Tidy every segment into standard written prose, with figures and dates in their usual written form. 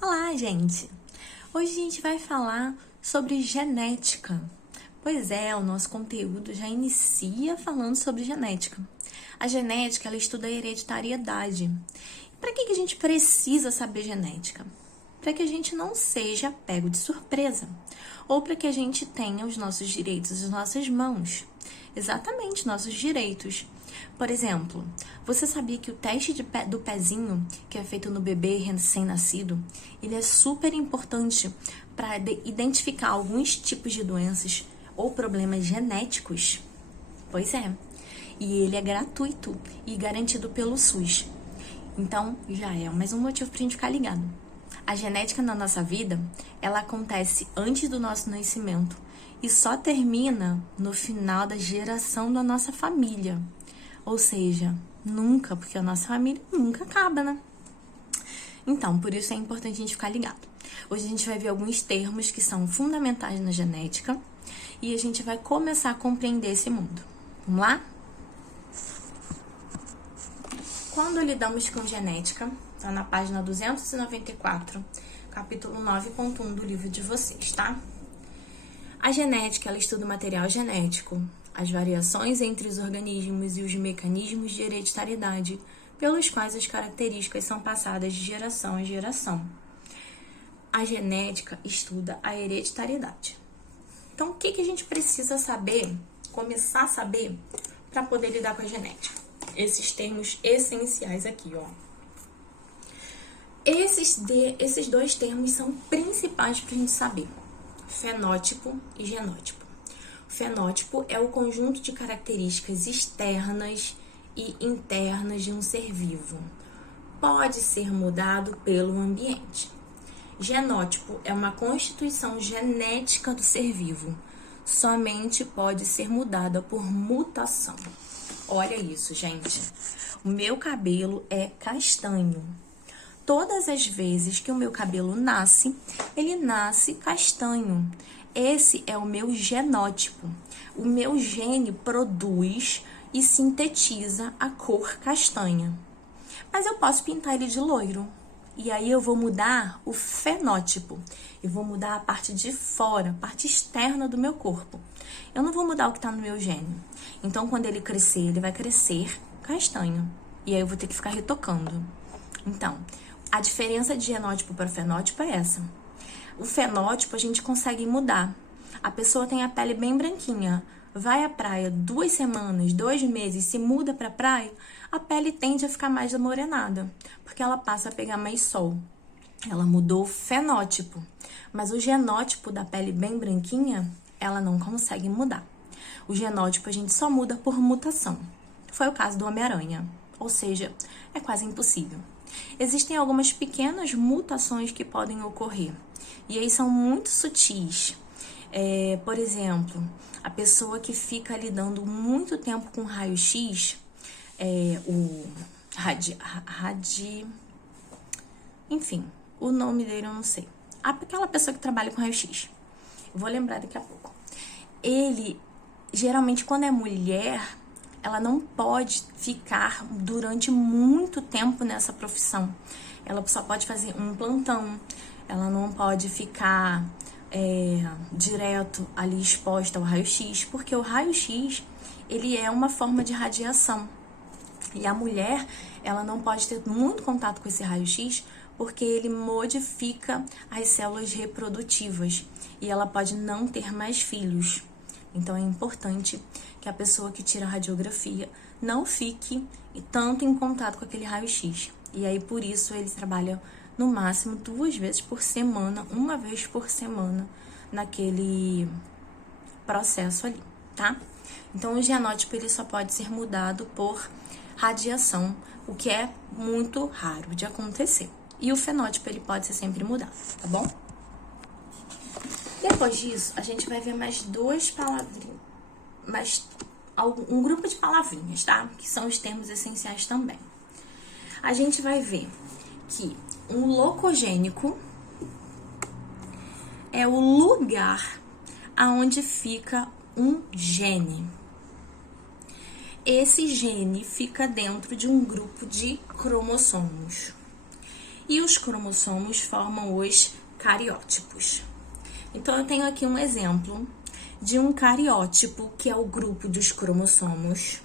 Olá, gente! Hoje a gente vai falar sobre genética. Pois é, o nosso conteúdo já inicia falando sobre genética. A genética, ela estuda a hereditariedade. Para que a gente precisa saber genética? Para que a gente não seja pego de surpresa, ou para que a gente tenha os nossos direitos nas nossas mãos. Exatamente, nossos direitos. Por exemplo, você sabia que o teste do pezinho, que é feito no bebê recém-nascido, ele é super importante para identificar alguns tipos de doenças ou problemas genéticos? Pois é, e ele é gratuito e garantido pelo SUS. Então, já é mais um motivo para a gente ficar ligado. A genética na nossa vida, ela acontece antes do nosso nascimento e só termina no final da geração da nossa família. Ou seja, nunca, porque a nossa família nunca acaba, né? Então, por isso é importante a gente ficar ligado. Hoje a gente vai ver alguns termos que são fundamentais na genética e a gente vai começar a compreender esse mundo. Vamos lá? Quando lidamos com genética, tá na página 294, capítulo 9.1 do livro de vocês, tá? A genética, ela estuda o material genético, as variações entre os organismos e os mecanismos de hereditariedade, pelos quais as características são passadas de geração em geração. A genética estuda a hereditariedade. Então, o que a gente precisa saber, começar a saber, para poder lidar com a genética? Esses termos essenciais aqui, ó. Esses dois termos são principais para a gente saber: fenótipo e genótipo. O fenótipo é o conjunto de características externas e internas de um ser vivo. Pode ser mudado pelo ambiente. Genótipo é uma constituição genética do ser vivo. Somente pode ser mudada por mutação. Olha isso, gente. O meu cabelo é castanho. Todas as vezes que o meu cabelo nasce, ele nasce castanho. Esse é o meu genótipo. O meu gene produz e sintetiza a cor castanha. Mas eu posso pintar ele de loiro. E aí eu vou mudar o fenótipo. Eu vou mudar a parte de fora, a parte externa do meu corpo. Eu não vou mudar o que está no meu gene. Então, quando ele crescer, ele vai crescer castanho. E aí eu vou ter que ficar retocando. Então, a diferença de genótipo para fenótipo é essa. O fenótipo a gente consegue mudar. A pessoa tem a pele bem branquinha, vai à praia 2 semanas, 2 meses, se muda para a praia, a pele tende a ficar mais amorenada, porque ela passa a pegar mais sol. Ela mudou o fenótipo, mas o genótipo da pele bem branquinha, ela não consegue mudar. O genótipo a gente só muda por mutação. Foi o caso do Homem-Aranha, ou seja, é quase impossível. Existem algumas pequenas mutações que podem ocorrer, e aí são muito sutis. Por exemplo, a pessoa que fica lidando muito tempo com raio-x, enfim, o nome dele eu não sei. Aquela pessoa que trabalha com raio-x, eu vou lembrar daqui a pouco. Ele, geralmente, quando é mulher, ela não pode ficar durante muito tempo nessa profissão. Ela só pode fazer um plantão, ela não pode ficar direto ali exposta ao raio-x, porque o raio-x, ele é uma forma de radiação. E a mulher, ela não pode ter muito contato com esse raio-x, porque ele modifica as células reprodutivas e ela pode não ter mais filhos. Então, é importante que a pessoa que tira a radiografia não fique tanto em contato com aquele raio-x. E aí, por isso, ele trabalha no máximo 2 vezes por semana, 1 vez por semana, naquele processo ali, tá? Então, o genótipo, ele só pode ser mudado por radiação, o que é muito raro de acontecer. E o fenótipo, ele pode ser sempre mudado, tá bom? Depois disso, a gente vai ver mais 2 palavrinhas, um grupo de palavrinhas, tá? Que são os termos essenciais também. A gente vai ver que um locogênico é o lugar aonde fica um gene. Esse gene fica dentro de um grupo de cromossomos. e os cromossomos formam os cariótipos. Então, eu tenho aqui um exemplo de um cariótipo, que é o grupo dos cromossomos.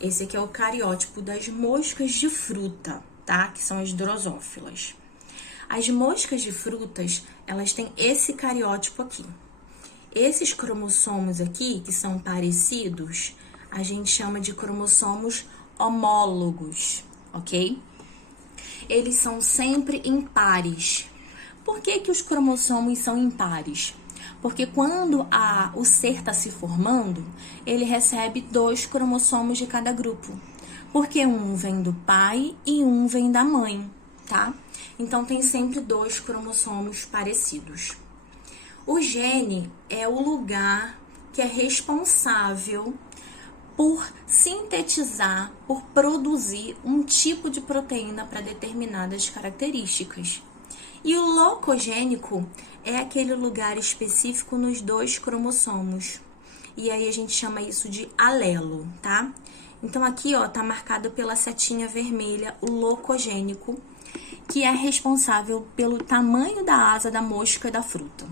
Esse aqui é o cariótipo das moscas de fruta, tá? Que são as drosófilas. As moscas de frutas, elas têm esse cariótipo aqui. Esses cromossomos aqui, que são parecidos, a gente chama de cromossomos homólogos, ok? Eles são sempre impares. Por que que os cromossomos são impares? Porque quando o ser está se formando, ele recebe 2 cromossomos de cada grupo. Porque um vem do pai e um vem da mãe, tá? Então, tem sempre 2 cromossomos parecidos. O gene é o lugar que é responsável por sintetizar, por produzir um tipo de proteína para determinadas características. E o locogênico é aquele lugar específico nos 2 cromossomos. E aí a gente chama isso de alelo, tá? Então aqui, ó, tá marcado pela setinha vermelha o locogênico, que é responsável pelo tamanho da asa da mosca da fruta.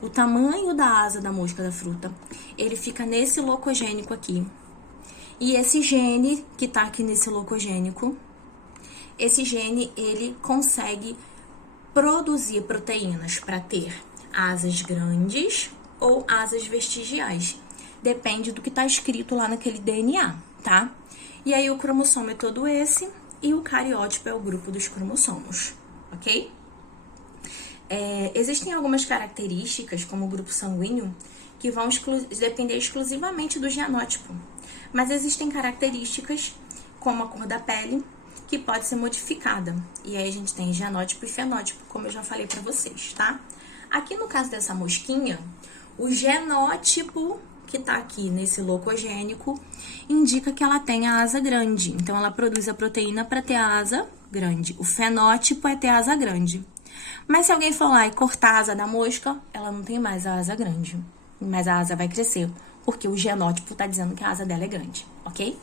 O tamanho da asa da mosca da fruta, ele fica nesse locogênico aqui. E esse gene que tá aqui nesse locogênico, esse gene, ele consegue produzir proteínas para ter asas grandes ou asas vestigiais. Depende do que tá escrito lá naquele DNA, tá? E aí o cromossomo é todo esse e o cariótipo é o grupo dos cromossomos, ok? Existem algumas características, como o grupo sanguíneo, que vão depender exclusivamente do genótipo. Mas existem características, como a cor da pele, que pode ser modificada. E aí a gente tem genótipo e fenótipo, como eu já falei pra vocês, tá? Aqui no caso dessa mosquinha, o genótipo que tá aqui nesse locogênico indica que ela tem a asa grande. Então, ela produz a proteína para ter a asa grande. O fenótipo é ter a asa grande. Mas se alguém for lá e cortar a asa da mosca, ela não tem mais a asa grande. Mas a asa vai crescer, porque o genótipo tá dizendo que a asa dela é grande, ok?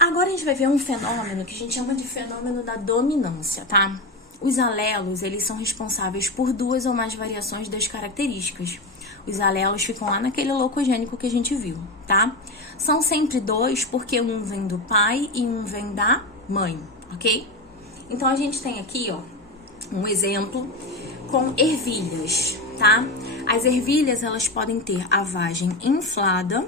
Agora a gente vai ver um fenômeno que a gente chama de fenômeno da dominância, tá? Os alelos, eles são responsáveis por 2 ou mais variações das características. Os alelos ficam lá naquele locogênico que a gente viu, tá? São sempre 2, porque um vem do pai e um vem da mãe, ok? Então, a gente tem aqui, ó, um exemplo com ervilhas, tá? As ervilhas, elas podem ter a vagem inflada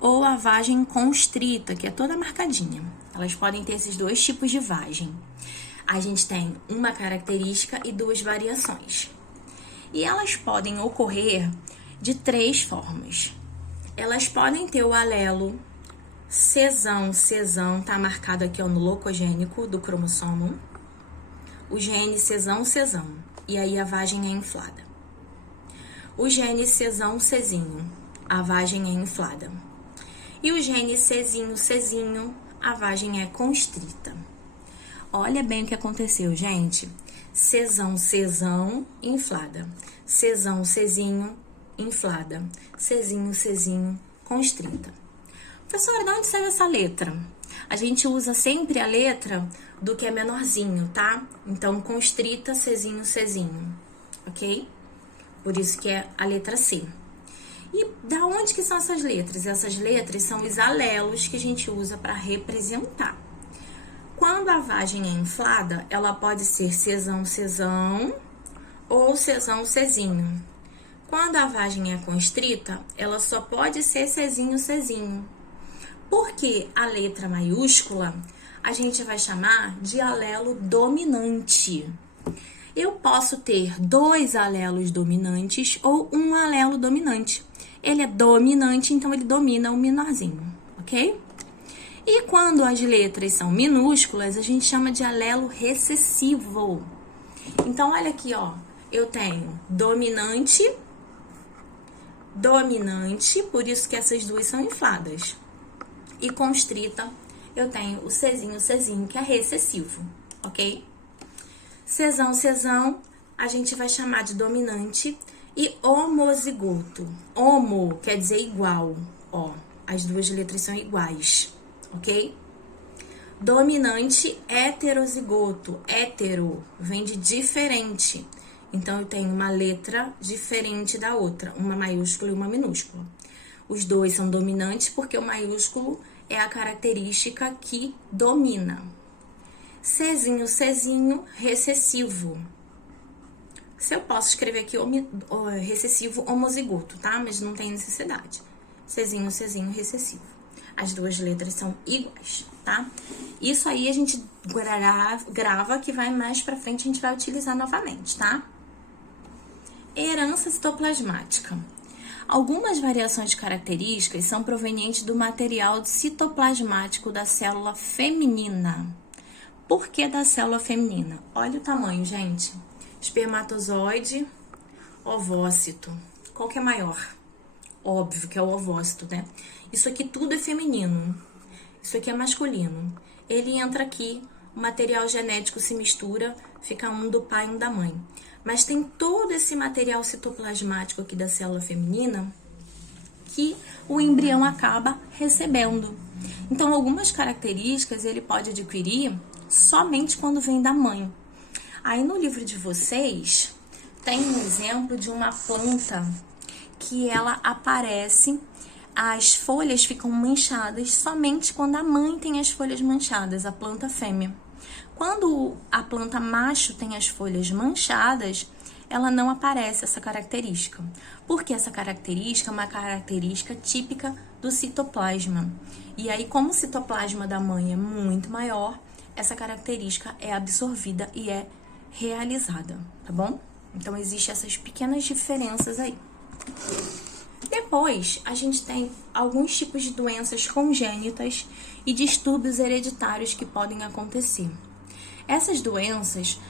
ou a vagem constrita, que é toda marcadinha. Elas podem ter esses 2 tipos de vagem. A gente tem uma característica e 2 variações. E elas podem ocorrer de 3 formas. Elas podem ter o alelo cesão, tá marcado aqui ó, no locogênico do cromossomo. O gene cesão, e aí a vagem é inflada. O gene cesão, a vagem é inflada. E o gene cezinho, a vagem é constrita. Olha bem o que aconteceu, gente. Cesão, inflada. Cesão, inflada. Cezinho, constrita. Professora, de onde saiu essa letra? A gente usa sempre a letra do que é menorzinho, tá? Então, constrita, cezinho, ok? Por isso que é a letra C. E da onde que são essas letras? Essas letras são os alelos que a gente usa para representar. Quando a vagem é inflada, ela pode ser cesão ou cesão. Quando a vagem é constrita, ela só pode ser cezinho. Porque a letra maiúscula, a gente vai chamar de alelo dominante. Eu posso ter 2 alelos dominantes ou um alelo dominante. Ele é dominante, então ele domina o menorzinho, ok? E quando as letras são minúsculas, a gente chama de alelo recessivo. Então, olha aqui, ó. Eu tenho dominante, por isso que essas 2 são infladas. E constrita, eu tenho o cezinho, que é recessivo, ok? Cesão, a gente vai chamar de dominante. E homozigoto. Homo quer dizer igual, ó. As 2 letras são iguais, ok? Dominante heterozigoto. Hétero vem de diferente. Então, eu tenho uma letra diferente da outra, uma maiúscula e uma minúscula. Os dois são dominantes porque o maiúsculo é a característica que domina. Czinho, Czinho, recessivo. Se eu posso escrever aqui recessivo homozigoto, tá? Mas não tem necessidade. Czinho, Czinho, recessivo. As duas letras são iguais, tá? Isso aí a gente grava que vai mais pra frente, a gente vai utilizar novamente, tá? Herança citoplasmática. Algumas variações de características são provenientes do material citoplasmático da célula feminina. Por que da célula feminina? Olha o tamanho, gente. Espermatozoide, ovócito. Qual que é maior? Óbvio que é o ovócito, né? Isso aqui tudo é feminino. Isso aqui é masculino. Ele entra aqui, o material genético se mistura, fica um do pai e um da mãe. Mas tem todo esse material citoplasmático aqui da célula feminina que o embrião acaba recebendo. Então, algumas características ele pode adquirir somente quando vem da mãe. Aí, no livro de vocês, tem um exemplo de uma planta que ela aparece, as folhas ficam manchadas somente quando a mãe tem as folhas manchadas, a planta fêmea. Quando a planta macho tem as folhas manchadas, ela não aparece essa característica. Porque essa característica é uma característica típica do citoplasma. E aí, como o citoplasma da mãe é muito maior, essa característica é absorvida e é realizada, tá bom? Então, existem essas pequenas diferenças aí. Depois, a gente tem alguns tipos de doenças congênitas e distúrbios hereditários que podem acontecer. Essas doenças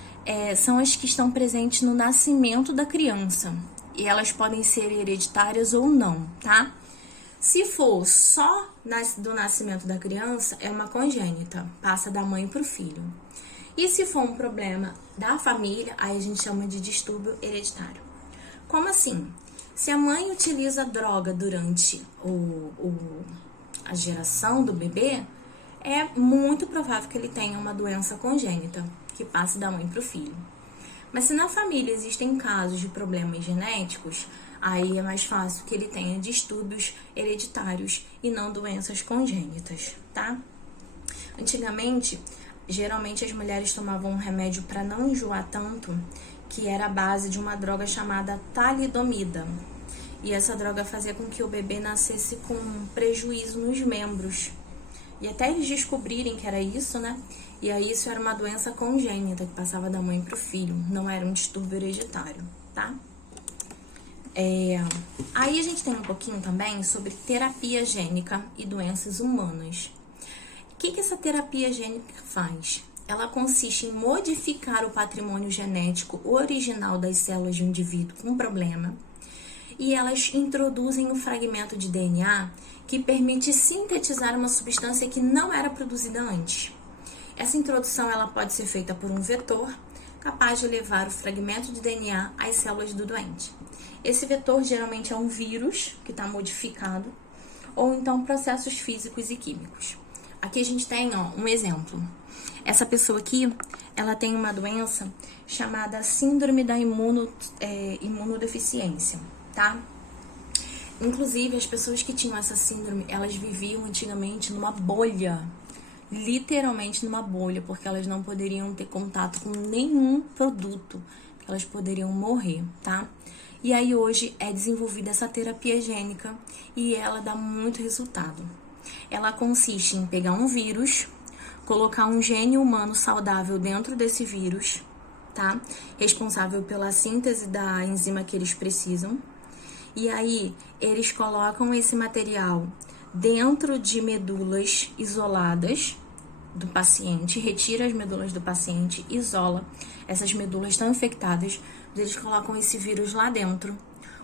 são as que estão presentes no nascimento da criança. E elas podem ser hereditárias ou não, tá? Se for só do nascimento da criança, é uma congênita, passa da mãe para o filho. E se for um problema da família, aí a gente chama de distúrbio hereditário. Como assim? Se a mãe utiliza droga durante a geração do bebê, é muito provável que ele tenha uma doença congênita, que passe da mãe para o filho. Mas se na família existem casos de problemas genéticos, aí é mais fácil que ele tenha distúrbios hereditários e não doenças congênitas, tá? Antigamente, geralmente as mulheres tomavam um remédio para não enjoar tanto, que era a base de uma droga chamada talidomida. E essa droga fazia com que o bebê nascesse com prejuízo nos membros. E até eles descobrirem que era isso, né? E aí isso era uma doença congênita que passava da mãe para o filho, não era um distúrbio hereditário, tá? Aí a gente tem um pouquinho também sobre terapia gênica e doenças humanas. O que essa terapia gênica faz? Ela consiste em modificar o patrimônio genético original das células de um indivíduo com problema e elas introduzem um fragmento de DNA que permite sintetizar uma substância que não era produzida antes. Essa introdução ela pode ser feita por um vetor capaz de levar o fragmento de DNA às células do doente. Esse vetor geralmente é um vírus que está modificado ou então processos físicos e químicos. Aqui a gente tem um exemplo. Essa pessoa aqui, ela tem uma doença chamada síndrome da imunodeficiência, tá? Inclusive, as pessoas que tinham essa síndrome, elas viviam antigamente numa bolha, literalmente numa bolha, porque elas não poderiam ter contato com nenhum produto, elas poderiam morrer, tá? E aí hoje é desenvolvida essa terapia gênica e ela dá muito resultado. Ela consiste em pegar um vírus, colocar um gene humano saudável dentro desse vírus, tá? Responsável pela síntese da enzima que eles precisam. E aí, eles colocam esse material dentro de medulas isoladas do paciente, retira as medulas do paciente, isola. Essas medulas estão infectadas, eles colocam esse vírus lá dentro.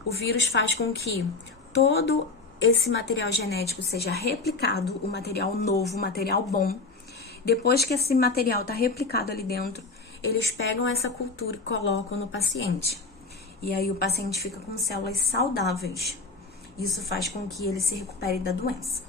O vírus faz com que todo esse material genético seja replicado, o material novo, o material bom. Depois que esse material está replicado ali dentro, eles pegam essa cultura e colocam no paciente. E aí o paciente fica com células saudáveis. Isso faz com que ele se recupere da doença.